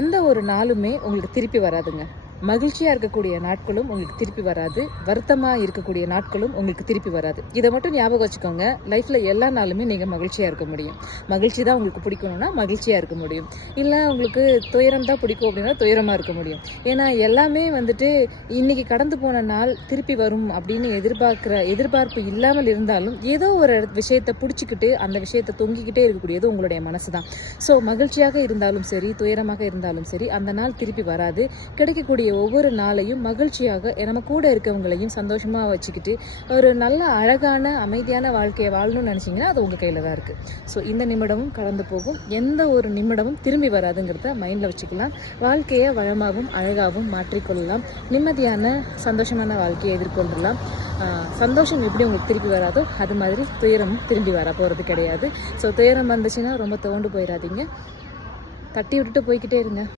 எந்த ஒரு நாளுமே உங்களுக்கு திருப்பி வராதுங்க. மகிழ்ச்சியா இருக்கக்கூடிய நாட்களும் உங்களுக்கு திருப்பி வராது. வருத்தமா இருக்கக்கூடிய நாட்களும் உங்களுக்கு திருப்பி வராது. இதை மட்டும் ஞாபகம் வச்சுக்கோங்க. லைஃப்ல எல்லா நாளுமே நீங்க மகிழ்ச்சியா இருக்க முடியும். மகிழ்ச்சி தான் உங்களுக்கு பிடிக்கணும்னா மகிழ்ச்சியா இருக்க முடியும். இல்லை உங்களுக்கு துயரம் தான் பிடிக்கும் அப்படின்னா துயரமா இருக்க முடியும். ஏன்னா எல்லாமே வந்துட்டு இன்னைக்கு கடந்து போன நாள் திருப்பி வரும் அப்படின்னு எதிர்பார்ப்பு இல்லாமல் இருந்தாலும் ஏதோ ஒரு விஷயத்தை பிடிச்சிக்கிட்டு அந்த விஷயத்தை தொங்கிக்கிட்டே இருக்கக்கூடியது உங்களுடைய மனசு தான். ஸோ மகிழ்ச்சியாக இருந்தாலும் சரி, துயரமாக இருந்தாலும் சரி, அந்த நாள் திருப்பி வராது. கிடைக்கக்கூடிய ஒவ்வொரு நாளையும் மகிழ்ச்சியாக நம்ம கூட இருக்கவங்களையும் சந்தோஷமா வச்சுக்கிட்டு ஒரு நல்ல அழகான அமைதியான வாழ்க்கையை வாழணும்னு நினைச்சீங்கன்னா அது உங்க கையில தான் இருக்கு. ஸோ இந்த நிமிடமும் கடந்து போகும். எந்த ஒரு நிமிடமும் திரும்பி வராதுங்கிறத மைண்ட்ல வச்சுக்கலாம். வாழ்க்கையை வளமாகவும் அழகாகவும் மாற்றிக்கொள்ளலாம். நிம்மதியான சந்தோஷமான வாழ்க்கையை எதிர்கொள்ளலாம். சந்தோஷம் எப்படி உங்களுக்கு திருப்பி வராதோ அது மாதிரி துயரமும் திரும்பி வர போறது கிடையாது. ஸோ துயரம் வந்துச்சுன்னா ரொம்ப தோண்டு போயிடாதீங்க. தட்டி விட்டுட்டு போய்கிட்டே இருங்க.